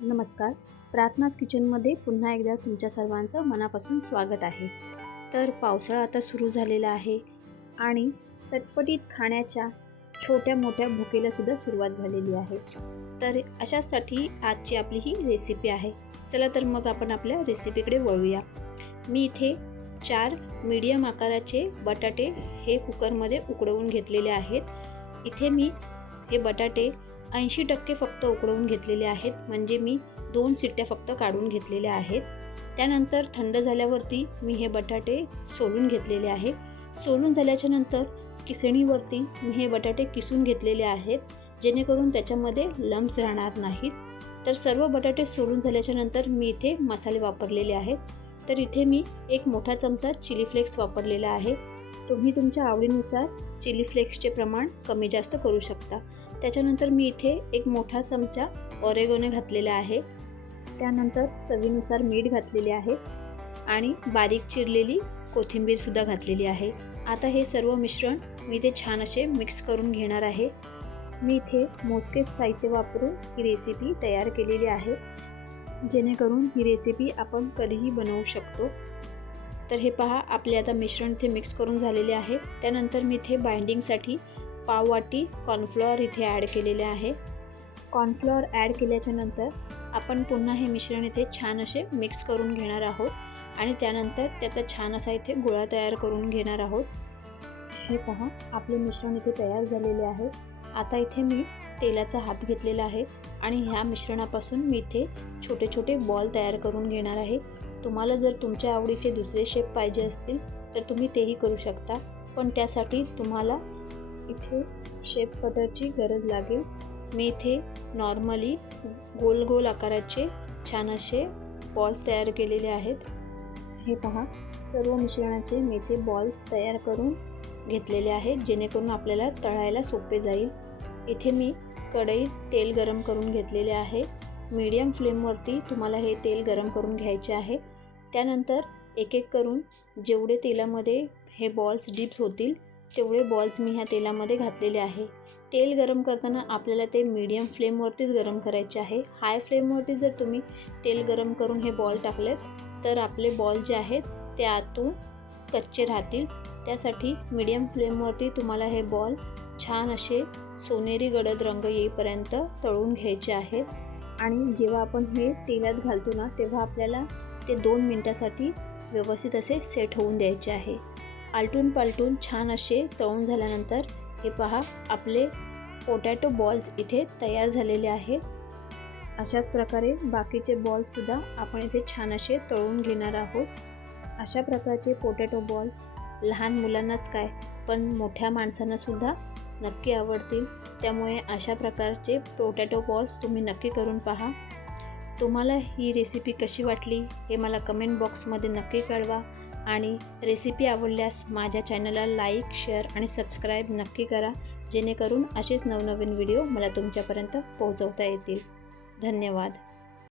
नमस्कार. प्रार्थनाच किचनमध्ये पुन्हा एकदा तुमच्या सर्वांचं मनापासून स्वागत आहे. तर पावसाळा आता सुरू झालेला आहे आणि चटपटीत खाण्याच्या छोट्या मोठ्या भुकेलासुद्धा सुरुवात झालेली आहे. तर अशासाठी आजची आपली ही रेसिपी आहे. चला तर मग आपण आपल्या रेसिपीकडे वळूया. मी इथे 4 मीडियम आकाराचे बटाटे हे कुकरमध्ये उकडवून घेतलेले आहेत. इथे मी हे बटाटे 80% फक्त उकडवून घेतलेले आहेत, म्हणजे मी 2 शिट्ट्या फक्त काढून घेतलेल्या आहेत. त्यानंतर थंड झाल्यावरती मी हे बटाटे सोलून घेतलेले आहे. सोलून झाल्याच्या नंतर किसणीवरती मी हे बटाटे किसून घेतलेले आहेत, जेणेकरून त्याच्यामध्ये लम्स राहणार नाहीत. तर सर्व बटाटे सोलून झाल्याच्या नंतर मी इथे मसाले वापरलेले आहेत. तर इथे मी 1 मोठा चमचा चिली फ्लेक्स वापरलेला आहे. तुम्ही तुमच्या आवडीनुसार चिली फ्लेक्सचे प्रमाण कमी जास्त करू शकता. त्याच्यानंतर मी इथे 1 मोठा चमचा ऑरेगोने घातलेला आहे. त्यानंतर चवीनुसार मीठ घातलेले आहे आणि बारीक चिरलेली कोथिंबीरसुद्धा घातलेली आहे. आता हे सर्व मिश्रण मी इथे छान असे मिक्स करून घेणार आहे. मी इथे मोजकेच साहित्य वापरून ही रेसिपी तयार केलेली आहे, जेणेकरून ही रेसिपी आपण कधीही बनवू शकतो. तर हे पहा, आपले आता मिश्रण इथे मिक्स करून झालेले आहे. त्यानंतर मी इथे बाइंडिंगसाठी पाव वाटी कॉर्नफ्लॉवर इथे ॲड केलेले आहे. कॉर्नफ्लॉवर ॲड केल्याच्या नंतर आपण पुन्हा हे मिश्रण इथे छान असे मिक्स करून घेणार आहोत आणि त्यानंतर त्याचा छान असा इथे गोळा तयार करून घेणार आहोत. हे पहा, आपले मिश्रण इथे तयार झालेले आहे. आता इथे मी तेलाचा हात घेतलेला आहे आणि ह्या मिश्रणापासून मी इथे छोटे छोटे बॉल तयार करून घेणार आहे. तुम्हाला जर तुमच्या आवडीचे दुसरे शेप पाहिजे असतील तर तुम्ही तेही करू शकता, पण त्यासाठी तुम्हाला इथे शेप कटरची गरज लागेल. मी इथे नॉर्मली गोल गोल आकाराचे छान असे बॉल्स तयार केलेले आहेत. हे पहा, सर्व मिश्रणाचे मी इथे बॉल्स तयार करून घेतलेले आहेत, जेणेकरून आपल्याला तळायला सोपे जाईल. इथे मी कढईत तेल गरम करून घेतलेले आहे. मीडियम फ्लेमवरती तुम्हाला हे तेल गरम करून घ्यायचे आहे. त्यानंतर एक एक करून जेवढे तेलामध्ये हे बॉल्स डिप्स होतील तेवढे बॉल्स मी ह्या तेलामध्ये घातलेले आहे. तेल गरम करताना आपल्याला ते मीडियम फ्लेमवरतीच गरम करायचे आहे. हाय फ्लेमवरती जर तुम्ही तेल गरम करून हे बॉल टाकलेत तर आपले बॉल जे आहेत ते आतून कच्चे राहतील. त्यासाठी मीडियम फ्लेमवरती तुम्हाला हे बॉल छान असे सोनेरी गडद रंग येईपर्यंत तळून घ्यायचे आहेत. आणि जेव्हा आपण हे तेलात घालतो ना, तेव्हा आपल्याला ते 2 मिनटासाठी व्यवस्थित असे सेट होऊन द्यायचे आहे. आलटून पालटून छान असे तळून झाल्यानंतर हे पहा, आपले पोटॅटो बॉल्स इथे तयार झालेले आहेत. अशाच प्रकारे बाकीचे बॉल्ससुद्धा आपण इथे छान असे तळून घेणार आहोत. अशा प्रकारचे पोटॅटो बॉल्स लहान मुलांनाच काय, पण मोठ्या माणसांनासुद्धा नक्की आवडतील. त्यामुळे अशा प्रकारचे पोटॅटो बॉल्स तुम्ही नक्की करून पहा. तुम्हाला ही रेसिपी कशी वाटली हे मला कमेंट बॉक्समध्ये नक्की कळवा आणि रेसिपी आवडल्यास माझ्या चॅनलला लाईक, शेअर आणि सबस्क्राईब नक्की करा, जेणेकरून असेच नवनवीन व्हिडिओ मला तुमच्यापर्यंत पोहोचवता येतील. धन्यवाद.